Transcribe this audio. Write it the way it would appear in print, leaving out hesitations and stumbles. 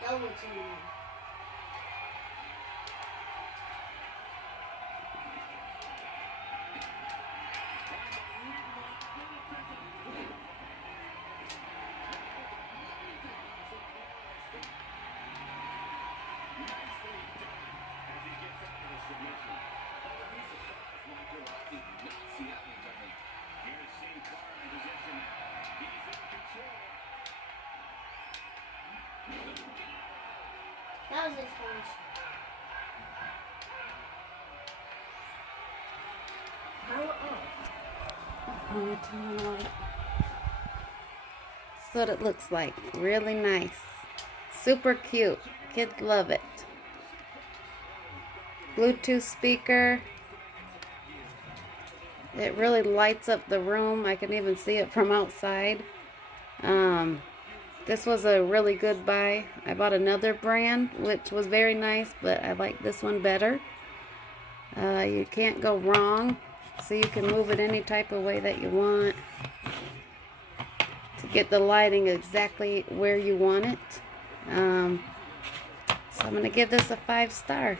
Double team. That was his finish. That's what it looks like. Really nice. Super cute. Kids love it. Bluetooth speaker. It really lights up the room. I can even see it from outside. This was a really good buy. I bought another brand, which was very nice, but I like this one better. You can't go wrong. So you can move it any type of way that you want to get the lighting exactly where you want it. So I'm going to give this a 5 star.